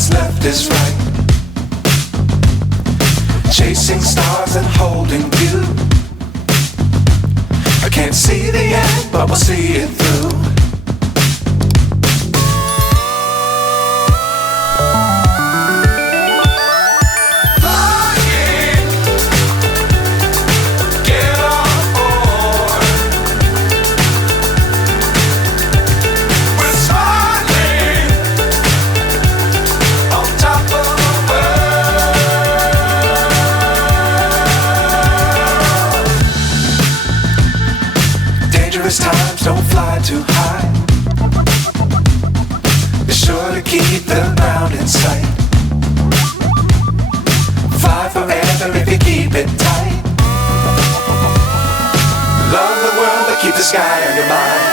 what's left is right. Chasing stars and holding you. I can't see the end, but we'll see it through. Times don't fly too high. Be sure to keep the ground in sight. Fly forever if you keep it tight. Love the world but keep the sky on your mind.